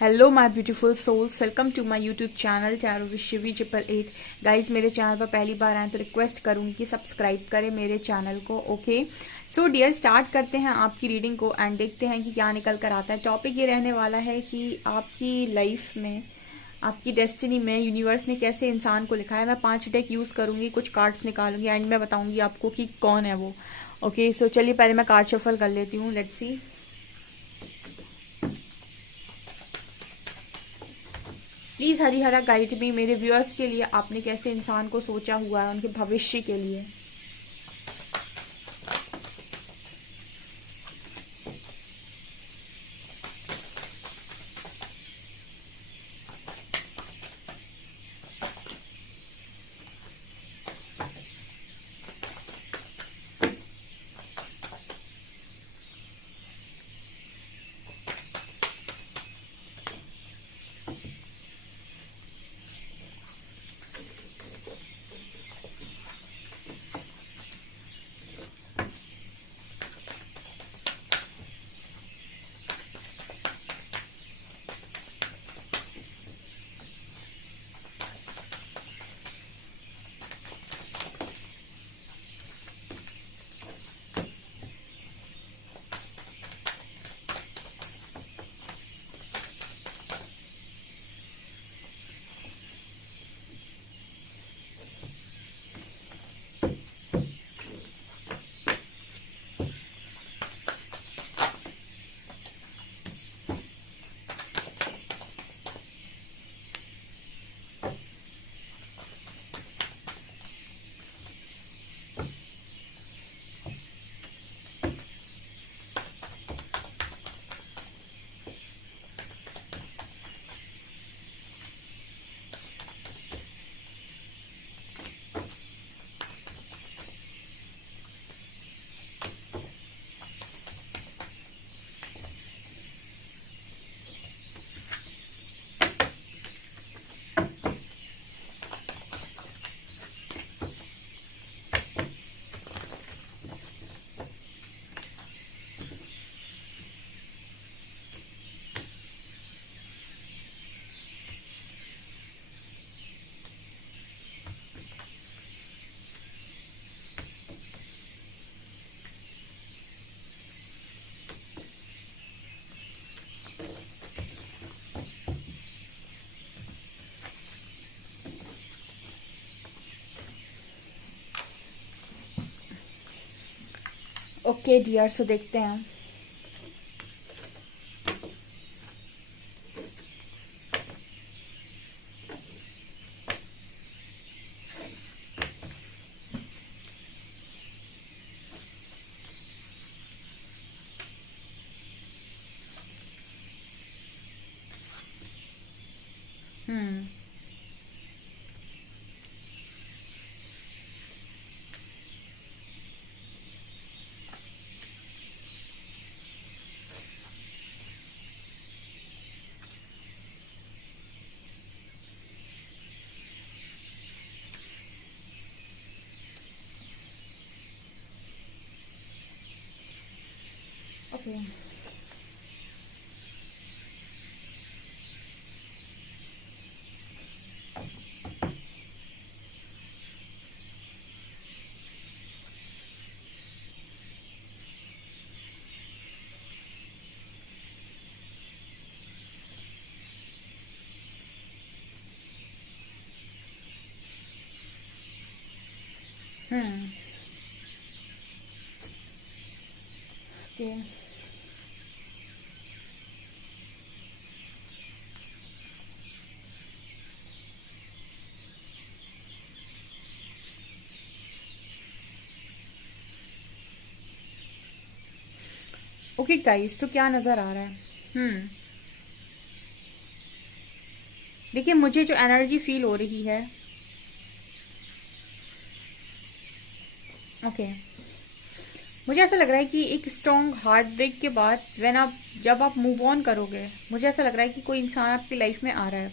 Hello my beautiful souls, welcome to my YouTube channel tarot with Shivi 888। Guys, मेरे channel पर पहली बार आए तो रिक्वेस्ट करूंगी कि सब्सक्राइब करें मेरे चैनल को। ओके सो डियर, स्टार्ट करते हैं आपकी रीडिंग को एंड देखते हैं कि क्या निकल कर आता है। टॉपिक ये रहने वाला है कि आपकी लाइफ में, आपकी डेस्टिनी में यूनिवर्स ने कैसे इंसान को लिखा है। मैं 5 डेक यूज करूंगी, कुछ कार्ड्स निकालूंगी एंड मैं बताऊंगी आपको कि कौन है वो। ओके सो चलिए पहले मैं कार्ड शफल कर लेती हूँ। Let's see. प्लीज हरी हरा गाइड मी, मेरे व्यूअर्स के लिए आपने कैसे इंसान को सोचा हुआ है, उनके भविष्य के लिए। ओके डियर, सो देखते हैं। हम्म ओके हम्म ओके ओके गाइस, तो क्या नजर आ रहा है? देखिए, मुझे जो एनर्जी फील हो रही है, ओके मुझे ऐसा लग रहा है कि एक स्ट्रॉन्ग हार्ट ब्रेक के बाद जब आप मूव ऑन करोगे, मुझे ऐसा लग रहा है कि कोई इंसान आपकी लाइफ में आ रहा है।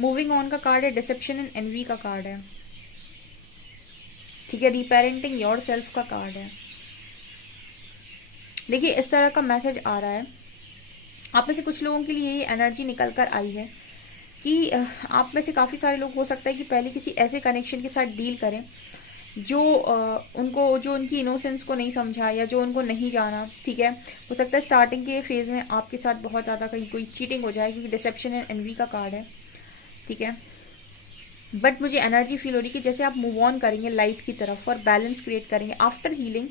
मूविंग ऑन का कार्ड है, डिसेप्शन एंड एनवी का कार्ड है, ठीक है, रीपेरेंटिंग योर सेल्फ का कार्ड है। देखिए, इस तरह का मैसेज आ रहा है आप में से कुछ लोगों के लिए ये एनर्जी निकल कर आई है कि आप में से काफ़ी सारे लोग हो सकता है कि पहले किसी ऐसे कनेक्शन के साथ डील करें जो जो उनकी इनोसेंस को नहीं समझा या जो उनको नहीं जाना, ठीक है। हो सकता है स्टार्टिंग के फेज में आपके साथ बहुत ज़्यादा कहीं कोई चीटिंग हो जाए, क्योंकि डिसेप्शन एंड एनवी का कार्ड है, ठीक है। बट मुझे एनर्जी फील हो रही है कि जैसे आप मूव ऑन करेंगे लाइट की तरफ और बैलेंस क्रिएट करेंगे आफ्टर हीलिंग,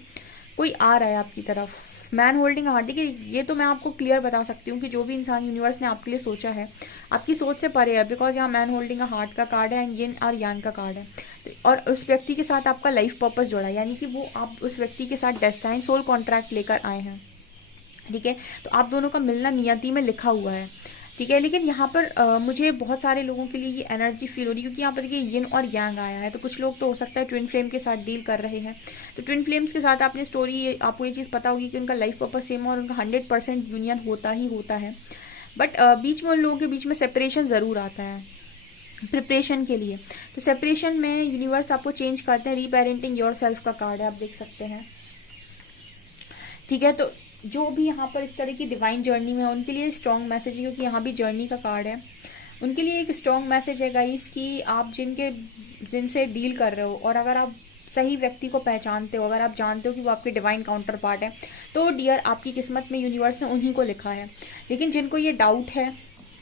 कोई आ रहा है आपकी तरफ। मैन होल्डिंग हार्ट, देखिए ये तो मैं आपको क्लियर बता सकती हूँ कि जो भी इंसान यूनिवर्स ने आपके लिए सोचा है आपकी सोच से परे है, बिकॉज यहाँ मैन होल्डिंग हार्ट का कार्ड है एंड यिन और यांग का कार्ड है। और उस व्यक्ति के साथ आपका लाइफ पर्पस जुड़ा है, यानी कि वो आप उस व्यक्ति के साथ डेस्टाइन सोल कॉन्ट्रैक्ट लेकर आए हैं, ठीक है। तो आप दोनों का मिलना नियति में लिखा हुआ है, ठीक है। लेकिन यहाँ पर मुझे बहुत सारे लोगों के लिए ये एनर्जी फील हो रही है, क्योंकि यहाँ पर देखिए यिन और यांग आया है। तो कुछ लोग तो हो सकता है ट्विन फ्लेम के साथ डील कर रहे हैं। तो ट्विन फ्लेम्स के साथ आपने स्टोरी, आपको ये चीज़ पता होगी कि उनका लाइफ पर्पस सेम और उनका 100% यूनियन होता ही होता है। बट बीच में उन लोगों के बीच में सेपरेशन ज़रूर आता है प्रिपरेशन के लिए। तो सेपरेशन में यूनिवर्स आपको चेंज करते हैं। रीपेरेंटिंग योर सेल्फ का कार्ड है, आप देख सकते हैं, ठीक है। तो जो भी यहाँ पर इस तरह की डिवाइन जर्नी में है उनके लिए स्ट्रॉन्ग मैसेज है, क्योंकि यहाँ भी जर्नी का कार्ड है। उनके लिए एक स्ट्रॉन्ग मैसेज है गाइस कि आप जिनसे डील कर रहे हो, और अगर आप सही व्यक्ति को पहचानते हो, अगर आप जानते हो कि वो आपके डिवाइन काउंटर पार्ट है, तो डियर आपकी किस्मत में यूनिवर्स ने उन्हीं को लिखा है। लेकिन जिनको ये डाउट है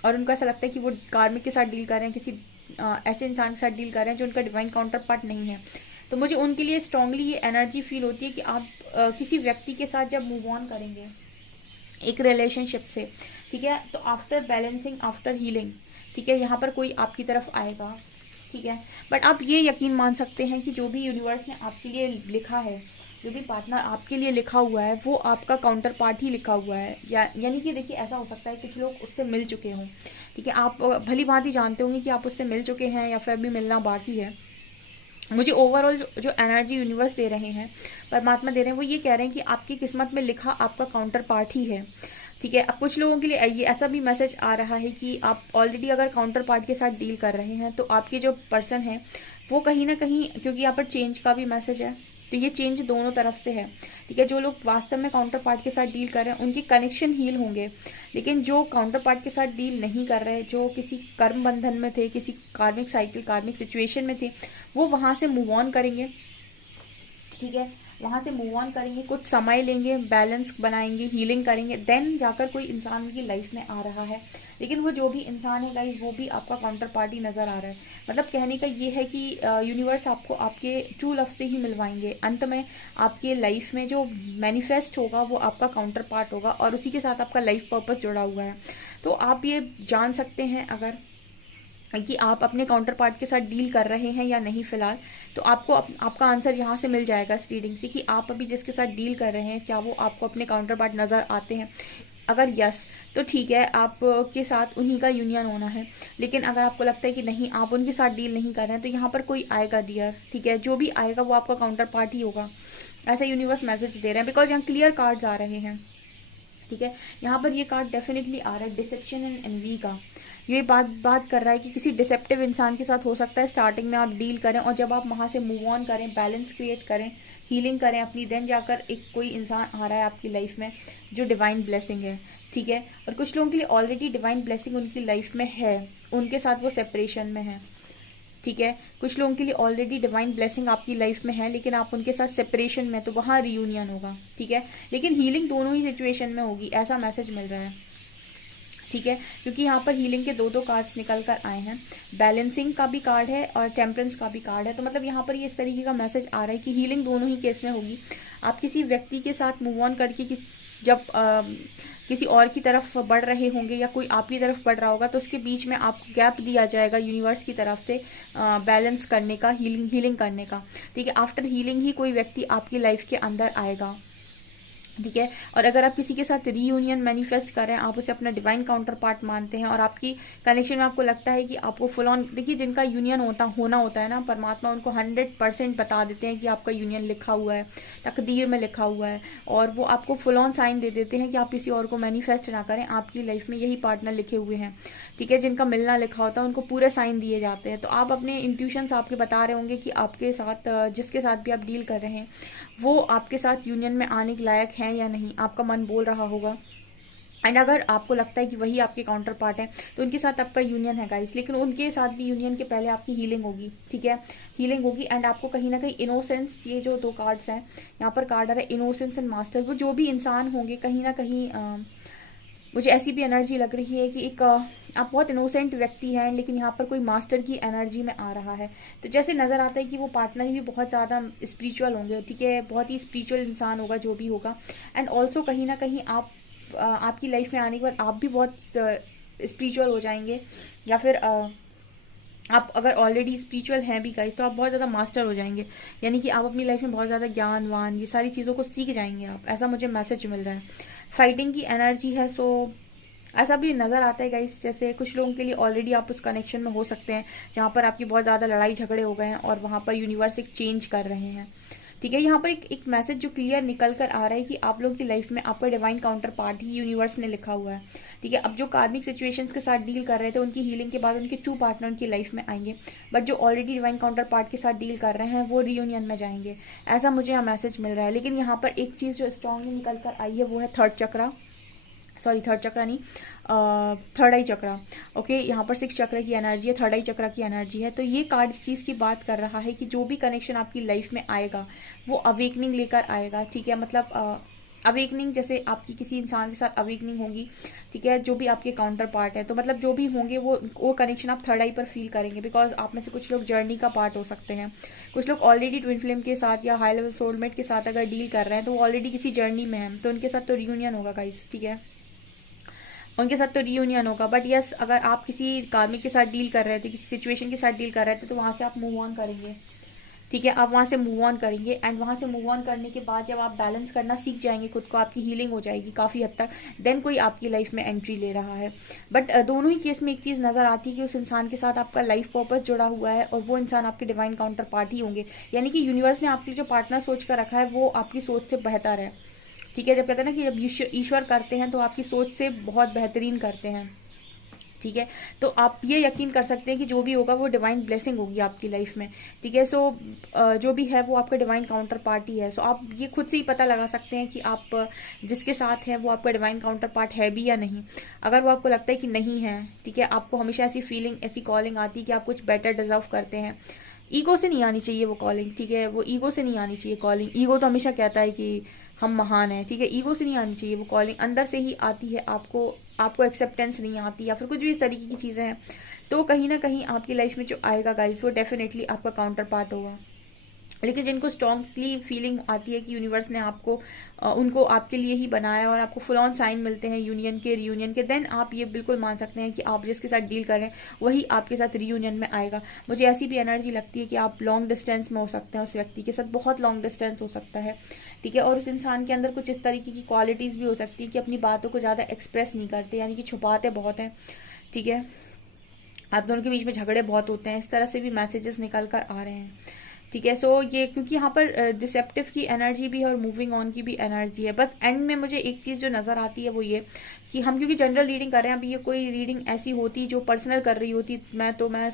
और उनको ऐसा लगता है कि वो कार्मिक के साथ डील कर रहे हैं, किसी ऐसे इंसान के साथ डील कर रहे हैं जो उनका डिवाइन काउंटर पार्ट नहीं है, तो मुझे उनके लिए स्ट्रांगली ये एनर्जी फील होती है कि आप किसी व्यक्ति के साथ जब मूव ऑन करेंगे एक रिलेशनशिप से, ठीक है, तो आफ्टर बैलेंसिंग, आफ्टर हीलिंग, ठीक है, यहाँ पर कोई आपकी तरफ आएगा, ठीक है। बट आप ये यकीन मान सकते हैं कि जो भी यूनिवर्स ने आपके लिए लिखा है, जो भी पार्टनर आपके लिए लिखा हुआ है, वो आपका काउंटर पार्ट ही लिखा हुआ है। यानी कि देखिए ऐसा हो सकता है कुछ लोग उससे मिल चुके हों, ठीक है। आप भली भांति जानते होंगे कि आप उससे मिल चुके हैं या फिर अभी मिलना बाकी है। मुझे ओवरऑल जो एनर्जी यूनिवर्स दे रहे हैं, परमात्मा दे रहे हैं, वो ये कह रहे हैं कि आपकी किस्मत में लिखा आपका काउंटर पार्ट ही है, ठीक है। अब कुछ लोगों के लिए ये ऐसा भी मैसेज आ रहा है कि आप ऑलरेडी अगर काउंटर पार्ट के साथ डील कर रहे हैं, तो आपके जो पर्सन है वो कहीं ना कहीं, क्योंकि यहाँ पर चेंज का भी मैसेज है, तो ये चेंज दोनों तरफ से है, ठीक है। जो लोग वास्तव में काउंटर पार्ट के साथ डील कर रहे हैं उनके कनेक्शन हील होंगे, लेकिन जो काउंटर पार्ट के साथ डील नहीं कर रहे, जो किसी कर्म बंधन में थे, किसी कार्मिक साइकिल, कार्मिक सिचुएशन में थे, वो वहां से मूव ऑन करेंगे, ठीक है। वहां से मूव ऑन करेंगे, कुछ समय लेंगे, बैलेंस बनाएंगे, हीलिंग करेंगे, देन जाकर कोई इंसान की लाइफ में आ रहा है। लेकिन वो जो भी इंसान है गाइस, वो भी आपका काउंटर पार्टी नजर आ रहा है। मतलब कहने का ये है कि यूनिवर्स आपको आपके ट्रू लव से ही मिलवाएंगे। अंत में आपके लाइफ में जो मैनिफेस्ट होगा वो आपका काउंटर पार्ट होगा, और उसी के साथ आपका लाइफ पर्पस जुड़ा हुआ है। तो आप ये जान सकते हैं अगर कि आप अपने काउंटर पार्ट के साथ डील कर रहे हैं या नहीं फिलहाल, तो आपको आपका आंसर यहाँ से मिल जाएगा इस रीडिंग से, कि आप अभी जिसके साथ डील कर रहे हैं क्या वो आपको अपने काउंटर पार्ट नजर आते हैं। अगर यस, तो ठीक है, आपके साथ उन्हीं का यूनियन होना है। लेकिन अगर आपको लगता है कि नहीं, आप उनके साथ डील नहीं कर रहे हैं, तो यहाँ पर कोई आएगा डियर, ठीक है। जो भी आएगा वो आपका काउंटर पार्ट ही होगा, ऐसा यूनिवर्स मैसेज दे रहे हैं, बिकॉज यहाँ क्लियर कार्ड्स आ रहे हैं, ठीक है। यहाँ पर ये कार्ड डेफिनेटली आ रहा है डिसेप्शन एंड एनवी का। ये बात कर रहा है कि किसी डिसेप्टिव इंसान के साथ हो सकता है स्टार्टिंग में आप डील करें, और जब आप वहां से मूव ऑन करें, बैलेंस क्रिएट करें, हीलिंग करें अपनी, देन जाकर एक कोई इंसान आ रहा है आपकी लाइफ में जो डिवाइन ब्लेसिंग है, ठीक है। और कुछ लोगों के लिए ऑलरेडी डिवाइन ब्लेसिंग उनकी लाइफ में है, उनके साथ वो सेपरेशन में है, ठीक है। कुछ लोगों के लिए ऑलरेडी डिवाइन ब्लेसिंग आपकी लाइफ में है, लेकिन आप उनके साथ सेपरेशन में, तो वहां रियूनियन होगा, ठीक है। लेकिन हीलिंग दोनों ही सिचुएशन में होगी, ऐसा मैसेज मिल रहा है, ठीक है। क्योंकि यहाँ पर हीलिंग के दो कार्ड्स निकल कर आए हैं, बैलेंसिंग का भी कार्ड है और टेम्परेंस का भी कार्ड है। तो मतलब यहाँ पर ये इस तरीके का मैसेज आ रहा है कि हीलिंग दोनों ही केस में होगी। आप किसी व्यक्ति के साथ मूव ऑन करके जब किसी और की तरफ बढ़ रहे होंगे या कोई आपकी तरफ बढ़ रहा होगा, तो उसके बीच में आपको गैप दिया जाएगा यूनिवर्स की तरफ से बैलेंस करने का, हीलिंग करने का, ठीक है। आफ्टर हीलिंग ही कोई व्यक्ति आपकी लाइफ के अंदर आएगा, ठीक है। और अगर आप किसी के साथ रीयूनियन मैनिफेस्ट कर रहे हैं, आप उसे अपना डिवाइन काउंटर पार्ट मानते हैं, और आपकी कनेक्शन में आपको लगता है कि आपको फुल ऑन, देखिए जिनका यूनियन होना होता है ना, परमात्मा उनको 100% बता देते हैं कि आपका यूनियन लिखा हुआ है, तकदीर में लिखा हुआ है, और वो आपको फुल ऑन साइन दे देते हैं कि आप किसी और को मैनिफेस्ट ना करें, आपकी लाइफ में यही पार्टनर लिखे हुए हैं, ठीक है। जिनका मिलना लिखा होता है उनको पूरे साइन दिए जाते हैं। तो आप अपने इंट्यूशंस आपके बता रहे होंगे कि आपके साथ जिसके साथ भी आप डील कर रहे हैं वो आपके साथ यूनियन में आने के लायक है या नहीं, आपका मन बोल रहा होगा एंड अगर आपको लगता है कि वही आपके काउंटर पार्ट है तो उनके साथ आपका यूनियन है गाइस, लेकिन उनके साथ भी यूनियन के पहले आपकी हीलिंग होगी, ठीक है, हीलिंग होगी। एंड आपको कहीं ना कहीं इनोसेंस, ये जो 2 कार्ड्स हैं यहाँ पर कार्ड आ रहा है इनोसेंस एंड मास्टर, वो जो भी इंसान होंगे कहीं ना कहीं मुझे ऐसी भी एनर्जी लग रही है कि एक आप बहुत इनोसेंट व्यक्ति हैं, लेकिन यहाँ पर कोई मास्टर की एनर्जी में आ रहा है। तो जैसे नजर आता है कि वो पार्टनर भी बहुत ज़्यादा स्पिरिचुअल होंगे, ठीक है, बहुत ही स्पिरिचुअल इंसान होगा जो भी होगा। एंड ऑल्सो कहीं ना कहीं आपकी लाइफ में आने के बाद आप भी बहुत स्पिरिचुअल हो जाएंगे, या फिर आप अगर ऑलरेडी स्पिरिचुअल हैं भी गाइस तो आप बहुत ज़्यादा मास्टर हो जाएंगे, यानी कि आप अपनी लाइफ में बहुत ज़्यादा ज्ञानवान ये सारी चीज़ों को सीख जाएंगे आप, ऐसा मुझे मैसेज मिल रहा है। फाइटिंग की एनर्जी है, सो ऐसा भी नज़र आता है गाइस जैसे कुछ लोगों के लिए ऑलरेडी आप उस कनेक्शन में हो सकते हैं जहाँ पर आपकी बहुत ज़्यादा लड़ाई झगड़े हो गए हैं और वहाँ पर यूनिवर्स एक चेंज कर रहे हैं, ठीक है। यहाँ पर एक मैसेज जो क्लियर निकल कर आ रहा है कि आप लोगों की लाइफ में आपका डिवाइन काउंटर पार्ट ही यूनिवर्स ने लिखा हुआ है, ठीक है। अब जो कार्मिक सिचुएशंस के साथ डील कर रहे थे उनकी हीलिंग के बाद उनके ट्रू पार्टनर उनकी लाइफ में आएंगे, बट जो ऑलरेडी डिवाइन काउंटर पार्ट के साथ डील कर रहे हैं वो रियूनियन में जाएंगे, ऐसा मुझे यहाँ मैसेज मिल रहा है। लेकिन यहाँ पर एक चीज़ जो स्ट्रांगली निकल कर आई है वो है थर्ड चक्रा नहीं, थर्ड आई चक्रा, ओके। यहाँ पर 6 चक्र की एनर्जी है, थर्ड आई चक्रा की एनर्जी है। तो ये कार्ड इस चीज़ की बात कर रहा है कि जो भी कनेक्शन आपकी लाइफ में आएगा वो अवेकनिंग लेकर आएगा, ठीक है। मतलब अवेकनिंग, जैसे आपकी किसी इंसान के साथ अवेकनिंग होगी, ठीक है, जो भी आपके काउंटर पार्ट है, तो मतलब जो भी होंगे वो कनेक्शन आप थर्ड आई पर फील करेंगे, बिकॉज आप में से कुछ लोग जर्नी का पार्ट हो सकते हैं, कुछ लोग ऑलरेडी ट्विन फ्लेम के साथ या हाई लेवल सोलमेट के साथ अगर डील कर रहे हैं तो वो ऑलरेडी किसी जर्नी में है, तो उनके साथ तो रियूनियन होगा गाइस, ठीक है, उनके साथ तो रियूनियन होगा। बट यस, अगर आप किसी कार्मिक के साथ डील कर रहे थे, किसी सिचुएशन के साथ डील कर रहे थे, तो वहां से आप मूव ऑन करेंगे, ठीक है, आप वहां से मूव ऑन करेंगे। एंड वहां से मूव ऑन करने के बाद जब आप बैलेंस करना सीख जाएंगे खुद को, आपकी हीलिंग हो जाएगी काफी हद तक, देन कोई आपकी लाइफ में एंट्री ले रहा है। बट दोनों ही केस में एक चीज नजर आती है कि उस इंसान के साथ आपका लाइफ पर्पस जुड़ा हुआ है और वो इंसान आपके डिवाइन काउंटर पार्ट ही होंगे, यानी कि यूनिवर्स ने आपके जो पार्टनर सोच कर रखा है वो आपकी सोच से बेहतर है, ठीक है। जब कहते हैं ना कि जब ईश्वर करते हैं तो आपकी सोच से बहुत बेहतरीन करते हैं, ठीक है। तो आप ये यकीन कर सकते हैं कि जो भी होगा वो डिवाइन ब्लेसिंग होगी आपकी लाइफ में, ठीक है। सो जो भी है वो आपका डिवाइन काउंटर पार्ट ही है। सो आप ये खुद से ही पता लगा सकते हैं कि आप जिसके साथ हैं वो आपका डिवाइन काउंटर पार्ट है भी या नहीं। अगर वो आपको लगता है कि नहीं है, ठीक है, आपको हमेशा ऐसी फीलिंग, ऐसी कॉलिंग आती है कि आप कुछ बेटर डिजर्व करते हैं, ईगो से नहीं आनी चाहिए वो कॉलिंग, ठीक है, वो ईगो से नहीं आनी चाहिए कॉलिंग। ईगो तो हमेशा कहता है कि हम महान हैं, ठीक है, ईगो से नहीं आनी चाहिए वो कॉलिंग, अंदर से ही आती है। आपको एक्सेप्टेंस नहीं आती या फिर कुछ भी इस तरीके की चीजें हैं, तो कहीं ना कहीं आपकी लाइफ में जो आएगा गाइस वो डेफिनेटली आपका काउंटर पार्ट होगा। लेकिन जिनको स्ट्रांगली फीलिंग आती है कि यूनिवर्स ने उनको आपके लिए ही बनाया और आपको फुल ऑन साइन मिलते हैं यूनियन के, रियूनियन के, देन आप ये बिल्कुल मान सकते हैं कि आप जिसके साथ डील कर रहे हैं वही आपके साथ रियूनियन में आएगा। मुझे ऐसी भी एनर्जी लगती है कि आप लॉन्ग डिस्टेंस में हो सकते हैं उस व्यक्ति के साथ, बहुत लॉन्ग डिस्टेंस हो सकता है, ठीक है। और उस इंसान के अंदर कुछ इस तरीके की क्वालिटीज भी हो सकती है कि अपनी बातों को ज्यादा एक्सप्रेस नहीं करते, यानी कि छुपाते बहुत हैं, ठीक है। आप दोनों के बीच में झगड़े बहुत होते हैं, इस तरह से भी मैसेजेस निकल कर आ रहे हैं, ठीक है। सो ये क्योंकि यहाँ पर डिसेप्टिव की एनर्जी भी है और मूविंग ऑन की भी एनर्जी है। बस एंड में मुझे एक चीज जो नजर आती है वो ये कि हम क्योंकि जनरल रीडिंग कर रहे हैं, अभी ये कोई रीडिंग ऐसी होती जो पर्सनल कर रही होती मैं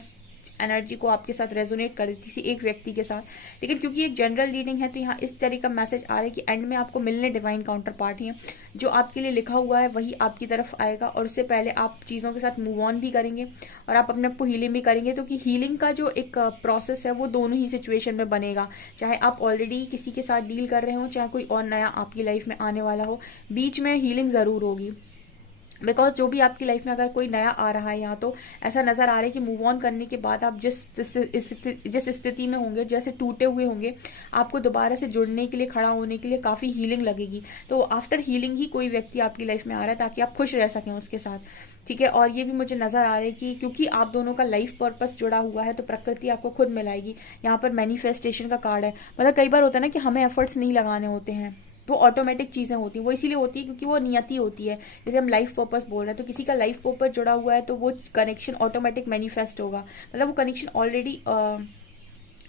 एनर्जी को आपके साथ रेजोनेट कर देती थी एक व्यक्ति के साथ, लेकिन क्योंकि एक जनरल रीडिंग है तो यहाँ इस तरह का मैसेज आ रहा है कि एंड में आपको मिलने डिवाइन काउंटर पार्ट है, जो आपके लिए लिखा हुआ है वही आपकी तरफ आएगा। और उससे पहले आप चीजों के साथ मूव ऑन भी करेंगे और आप अपने आप को हीलिंग भी करेंगे, तो कि हीलिंग का जो एक प्रोसेस है वो दोनों ही सिचुएशन में बनेगा, चाहे आप ऑलरेडी किसी के साथ डील कर रहे हो चाहे कोई और नया आपकी लाइफ में आने वाला हो, बीच में हीलिंग जरूर होगी। बिकॉज जो भी आपकी लाइफ में अगर कोई नया आ रहा है यहाँ, तो ऐसा नजर आ रहा है कि मूव ऑन करने के बाद आप जिस स्थिति में होंगे, जैसे टूटे हुए होंगे, आपको दोबारा से जुड़ने के लिए, खड़ा होने के लिए काफी हीलिंग लगेगी। तो आफ्टर हीलिंग ही कोई व्यक्ति आपकी लाइफ में आ रहा है ताकि आप खुश रह सकें उसके साथ, ठीक है। और ये भी मुझे नजर आ रहा है कि क्योंकि आप दोनों का लाइफ पर्पस जुड़ा हुआ है तो प्रकृति आपको खुद मिलाएगी। यहाँ पर मैनिफेस्टेशन का कार्ड है, मतलब कई बार होता है ना कि हमें एफर्ट्स नहीं लगाने होते हैं, वो ऑटोमेटिक चीजें होती हैं, वो इसीलिए होती है क्योंकि वो नियति होती है। जैसे हम लाइफ पर्पस बोल रहे हैं तो किसी का लाइफ पर्पस जुड़ा हुआ है तो वो कनेक्शन ऑटोमेटिक मैनिफेस्ट होगा, मतलब वो कनेक्शन ऑलरेडी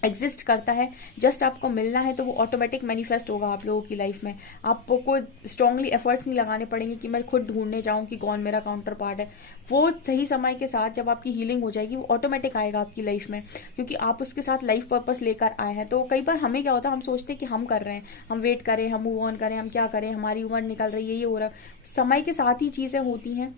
एग्जिस्ट करता है, जस्ट आपको मिलना है, तो वो ऑटोमेटिक मैनिफेस्ट होगा आप लोगों की लाइफ में। आपको कोई स्ट्रांगली एफर्ट नहीं लगाने पड़ेंगे कि मैं खुद ढूंढने जाऊं कि कौन मेरा काउंटर पार्ट है। वो सही समय के साथ जब आपकी हीलिंग हो जाएगी वो ऑटोमेटिक आएगा आपकी लाइफ में, क्योंकि आप उसके साथ लाइफ पर्पस लेकर आए हैं। तो कई बार हमें क्या होता है, हम सोचते हैं कि हम कर रहे हैं, हम वेट करें, हम मूव ऑन करें, हम क्या करें, हमारी उम्र निकल रही है, ये हो रहा है। समय के साथ ही चीजें होती हैं,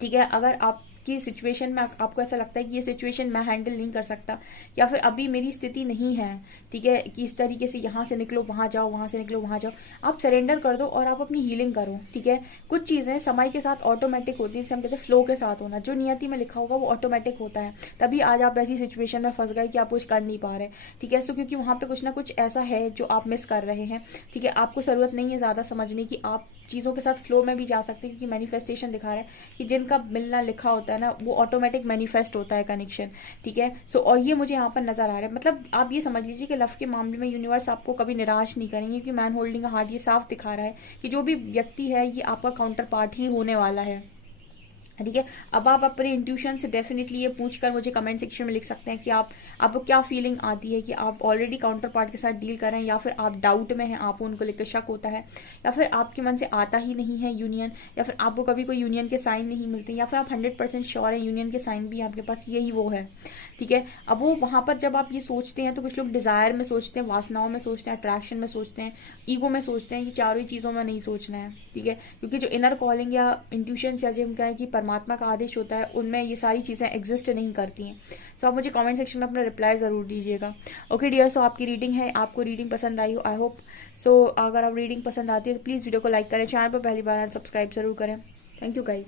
ठीक है। अगर आपकी सिचुएशन में आपको ऐसा लगता है कि ये सिचुएशन मैं हैंडल नहीं कर सकता, या फिर अभी मेरी स्थिति नहीं है, ठीक है, कि इस तरीके से यहाँ से निकलो वहां जाओ, वहां से निकलो वहां जाओ, आप सरेंडर कर दो और आप अपनी हीलिंग करो, ठीक है। कुछ चीजें समय के साथ ऑटोमेटिक होती है, जिसे हम कहते हैं फ्लो के साथ होना। जो नियति में लिखा होगा वो ऑटोमेटिक होता है। तभी आज आप ऐसी सिचुएशन में फंस गए कि आप कुछ कर नहीं पा रहे, ठीक है। सो क्योंकि वहां पे कुछ ना कुछ ऐसा है जो आप मिस कर रहे हैं, ठीक है। आपको जरूरत नहीं है ज्यादा समझने की, आप चीजों के साथ फ्लो में भी जा सकते हैं, क्योंकि मैनिफेस्टेशन दिखा रहा है कि जिनका मिलना लिखा होता है ना, वो ऑटोमेटिक मैनिफेस्ट होता है कनेक्शन, ठीक है। सो और ये मुझे यहाँ पर नजर आ रहा है, मतलब आप ये समझ लीजिए कि लव के मामले में यूनिवर्स आपको कभी निराश नहीं करेंगे, क्योंकि मैन होल्डिंग का हार्ट ये साफ दिखा रहा है कि जो भी व्यक्ति है ये आपका काउंटर पार्ट ही होने वाला है, ठीक है। अब आप अपने इंट्यूशन से डेफिनेटली ये पूछकर मुझे कमेंट सेक्शन में लिख सकते हैं कि आपको क्या फीलिंग आती है, कि आप ऑलरेडी काउंटर पार्ट के साथ डील कर रहे हैं, या फिर आप डाउट में हैं, आपको उनको लेकर शक होता है, या फिर आपके मन से आता ही नहीं है यूनियन, या फिर आपको कभी कोई यूनियन के साइन नहीं मिलते, या फिर आप 100% श्योर है यूनियन के साइन भी आपके पास यही वो है, ठीक है। अब वो वहां पर जब आप ये सोचते हैं, तो कुछ लोग डिजायर में सोचते हैं, वासनाओं में सोचते हैं, अट्रैक्शन में सोचते हैं, ईगो में सोचते हैं, ये चारों ही चीजों में नहीं सोचना है, ठीक है। क्योंकि जो इनर कॉलिंग या इंट्यूशन या जो हम कहें कि परमात्मा का आदेश होता है, उनमें ये सारी चीजें एग्जिस्ट नहीं करती हैं। सो आप मुझे कमेंट सेक्शन में अपना रिप्लाई जरूर दीजिएगा। ओके डियर, सो आपकी रीडिंग है, आपको रीडिंग पसंद आई हो, आई होप सो। अगर आप रीडिंग पसंद आती है तो प्लीज वीडियो को लाइक करें, चैनल पर पहली बार सब्सक्राइब जरूर करें। Thank you guys.